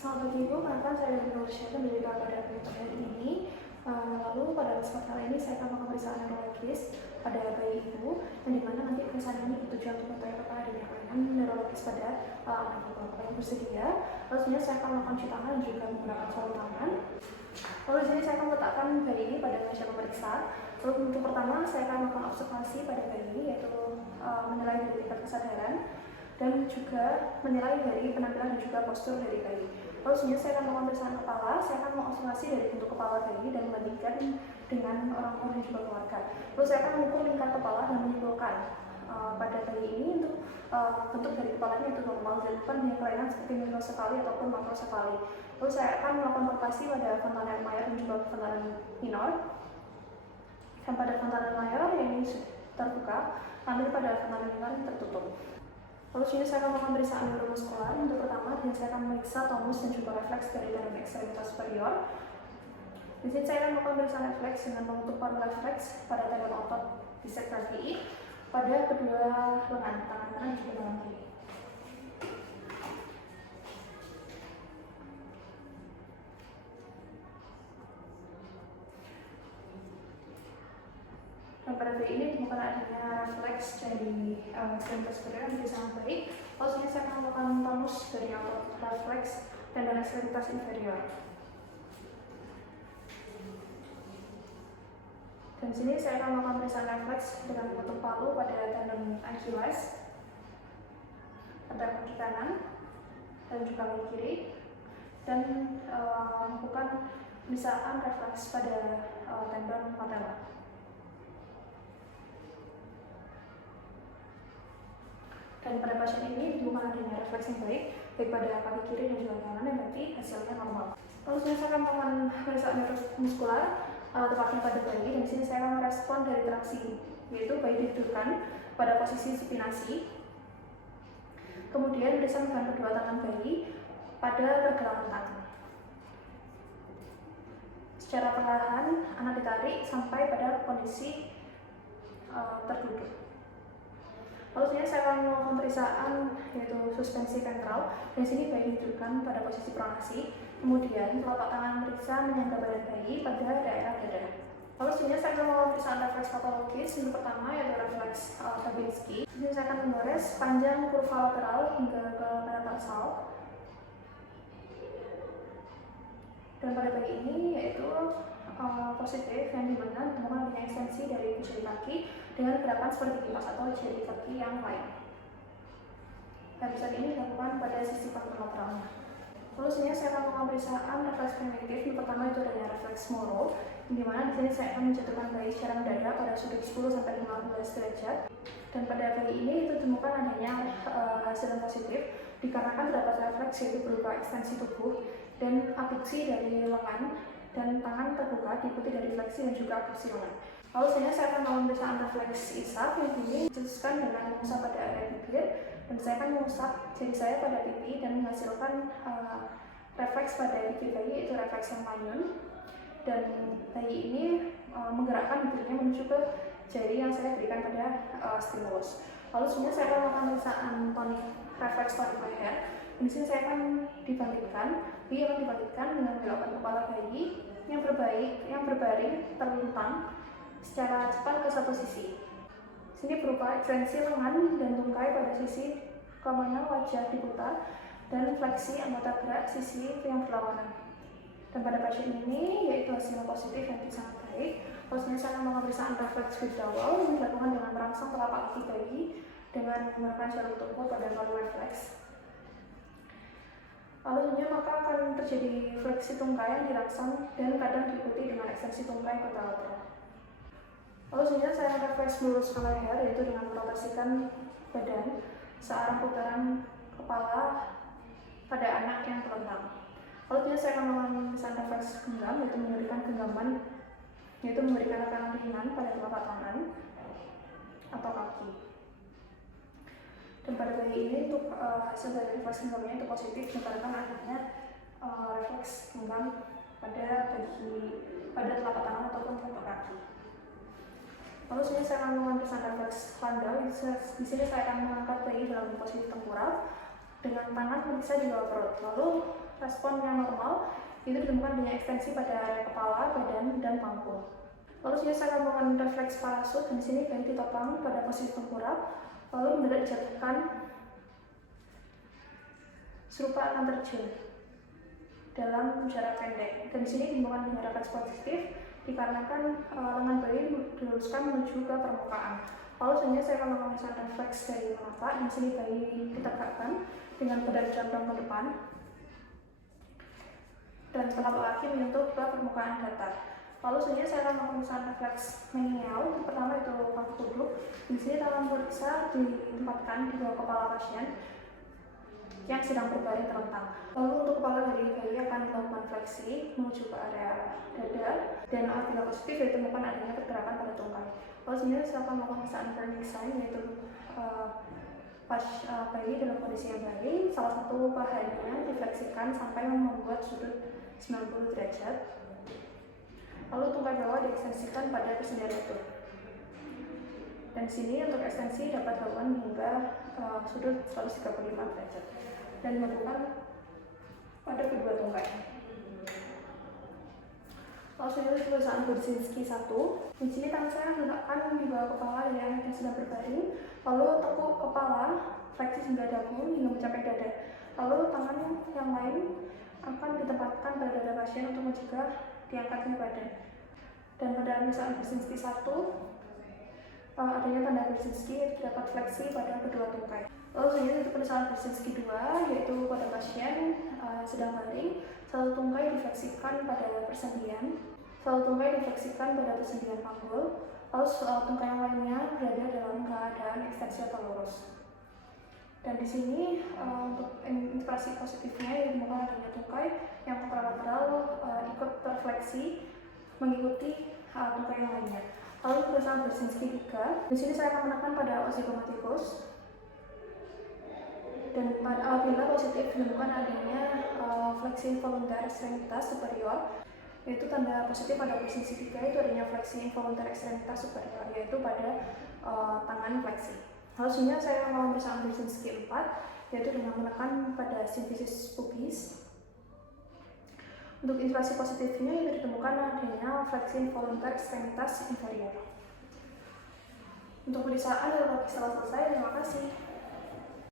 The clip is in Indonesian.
Selamat pagi Ibu, kenalkan saya dari Nursyah dari pada pertanyaan ini. Lalu pada kesempatan kali ini saya akan melakukan pemeriksaan neurologis pada bayi Ibu, yang dimana nanti pemeriksaan ini bertujuan untuk mengetahui apakah adanya kelainan neurologis pada anak Ibu. Apakah Ibu bersedia? Lalu selanjutnya saya akan melakukan cuci tangan dan juga menggunakan sarung tangan. Lalu di sini saya akan meletakkan bayi ini pada meja pemeriksa. Lalu untuk pertama saya akan melakukan observasi pada bayi, yaitu menilai dari tingkat kesadaran dan juga menilai dari penampilan dan juga postur dari bayi. Lalu selanjutnya saya akan melakukan pemeriksaan kepala. Saya akan mengobservasi dari bentuk kepala bayi dan membandingkan dengan orang tua dan juga keluarga. Lalu saya akan mengukur lingkar kepala dan menyimpulkan pada bayi ini untuk bentuk dari kepalanya itu normal dan bukan hanya kelainan seperti mikrosefali ataupun makrosefali. Lalu saya akan melakukan palpasi pada fontanel mayor dan juga fontanel minor. Dan pada fontanel mayor yang ini terbuka, lalu pada fontanel minor yang tertutup. Lalu sini saya akan melakukan pemeriksaan neuromuskular. Untuk pertama, dan saya akan memeriksa tonus dan juga refleks dari dalam ekstremitas superior. Di sini saya akan melakukan pemeriksaan refleks dengan penutupan refleks pada tendon otot bisek kaki pada kedua lengan, tangan kanan dan juga tangan kiri. Dan pada bayi ini ditemukan adanya refleks dari ekstremitas superior yang sangat baik. Lalu sini saya akan melakukan tonus dari otot refleks dan dari ekstremitas inferior. Dan sini saya akan melakukan pemeriksaan refleks dengan bentuk palu pada tendon Achilles pada kaki kanan dan juga kaki kiri, dan melakukan pemeriksaan refleks pada tendon patella. Dan pada pasien ini ditemukan adanya refleks yang baik pada kaki kiri dan juga kanan, yang berarti hasilnya normal. Lalu saya akan melakukan pemeriksaan neuromuskular tepatnya pada bayi, dan di sini saya akan merespon dari traksi, yaitu bayi ditidurkan pada posisi supinasi. Kemudian bersama kedua tangan bayi pada pergelangan tangan. Secara perlahan anak ditarik sampai pada kondisi terduduk. Lalu selanjutnya saya akan melakukan pemeriksaan yaitu suspensi ventral. Dan sini bayi didudukkan pada posisi pronasi. Kemudian telapak tangan periksa menyangga badan bayi pada daerah dada. Lalu selanjutnya saya akan melakukan pemeriksaan refleks patologis. Yang pertama yaitu refleks Babinski. Jadi saya akan menggores panjang kurva lateral hingga ke metatarsal. Dan pada bayi ini yaitu positif, yang dimana ditemukan adanya ekstensi dari jari kaki dengan gerakan seperti kipas atau jari kaki yang lain. Dan saat ini dilakukan pada sisi lateralnya. Lalu selanjutnya saya akan melakukan pemeriksaan refleks primitif. Yang pertama itu adalah refleks Moro, di mana di sini saya akan menjatuhkan bayi secara mendadak pada sudut 10 sampai 15 derajat. Dan pada bayi ini itu ditemukan adanya hasil yang positif dikarenakan terdapat refleks yaitu berupa ekstensi tubuh dan abduksi dari lengan dan tangan terbuka diikuti dari fleksi dan juga abduksi lengan. Lalu selanjutnya saya akan melakukan pemeriksaan refleks isap, yang ini dicetuskan dengan mengusap pada area bibir, dan saya akan mengusap jari saya pada pipi dan menghasilkan refleks pada pipi bayi, yaitu refleks yang manyun. Dan bayi ini menggerakkan bibirnya menuju ke jari yang saya berikan pada stimulus. Lalu selanjutnya saya akan melakukan pemeriksaan tonik refleks tonik leher. Di sini saya akan dibandingkan dengan belokkan kepala bayi yang berbaring terlentang secara cepat ke satu sisi. Sini berupa ekstensi lengan dan tungkai pada sisi kemana wajah diputar dan fleksi anggota gerak sisi yang berlawanan. Dan pada pasien ini yaitu hasilnya positif dan sangat baik. Terusnya saya akan melakukan pemeriksaan refleks withdrawal yang dilakukan dengan merangsang telapak kaki bayi dengan menggunakan jalur tubuh pada palu refleks. Lalu selanjutnya maka akan terjadi fleksi tungkai yang dirangsang dan kadang diikuti dengan ekstensi tungkai kontralateral. Lalu selanjutnya saya akan refleks meluruskan leher, yaitu dengan merotasikan badan searah putaran kepala pada anak yang terlentang. Lalu selanjutnya saya akan melakukan pemeriksaan refleks genggam, yaitu memberikan genggaman, yaitu memberikan tekanan ringan pada telapak tangan atau kaki. Dan pada bayi ini untuk hasil dari refleks genggamnya itu positif, dikarenakan adanya refleks genggam pada telapak tangan ataupun telapak kaki. Lalu selanjutnya saya akan melakukan pemeriksaan refleks landau. Di sini saya akan mengangkat bayi dalam posisi tengkurap dengan tangan memeriksa di bawah perut. Lalu respon yang normal itu ditemukan dengan ekstensi pada area kepala, badan, dan panggul. Lalu selanjutnya saya akan melakukan refleks parasut. Dan di sini bayi ditopang pada posisi tengkurap, lalu mendadak dijatuhkan serupa akan terjun dalam jarak pendek. Dan di sini ditemukan dengan refleks positif dikarenakan lengan bayi diluruskan menuju ke permukaan. Lalu selanjutnya saya akan melakukan refleks dari mata. Dan di sini bayi ditegakkan dengan badan condong ke depan dan telapak kaki menyentuh ke permukaan datar. Lalu selanjutnya saya akan melakukan refleks menial. Pertama itu kaki duduk. Di sini tangan bisa ditempatkan di bawah kepala pasien yang sedang berbaring terlentang. Lalu untuk kepala dari bayi akan melakukan fleksi menuju ke area dada, dan apabila positif ditemukan adanya pergerakan pada tungkai. Lalu selanjutnya saya akan melakukan pemeriksaan Wernicke sign, yaitu bayi dalam kondisi yang baik, salah satu pahanya difleksikan sampai membuat sudut 90 derajat. Lalu tungkai bawah diekstensikan pada persendian lutut. Dan di sini untuk ekstensi dapat dilakukan hingga sudut 135 derajat dan dilakukan pada kedua tungkai. Lalu selanjutnya pemeriksaan Brzezinski 1. Di sini tangan saya diletakkan di bawah kepala dari anak yang sedang berbaring, lalu tekuk kepala, fleksi hingga dagu hingga mencapai dada. Lalu tangan yang lain akan ditempatkan pada dada pasien untuk mencegah diangkatnya badan. Dan pada pemeriksaan Brzezinski 1, adanya tanda Brzezinski terdapat fleksi pada kedua tungkai. Lalu selanjutnya untuk pemeriksaan Brzezinski 2, yaitu pada pasien sedang baring, satu tungkai difleksikan pada persendian, satu tungkai difleksikan pada persendian panggul, lalu tungkai yang lainnya berada dalam keadaan ekstensi atau lurus. Dan di sini untuk indikasi positifnya ditemukan adanya tungkai yang kontralateral ikut terfleksi mengikuti tungkai yang lainnya. Lalu pemeriksaan Brzezinski 3. Di sini saya akan menekan pada osigomatikus. Dan apabila positif ditemukan adanya fleksi involuntar ekstremitas superior, yaitu tanda positif pada Brzezinski 3 itu adanya fleksi involuntar ekstremitas superior, yaitu pada tangan fleksi. Lalu selanjutnya saya akan melakukan pemeriksaan Brzezinski 4, yaitu dengan menekan pada simfisis pubis. Untuk indikasi positifnya itu ditemukan adanya fleksi involuntar ekstremitas inferior. Untuk pemeriksaan adalah telah selesai. Terima kasih.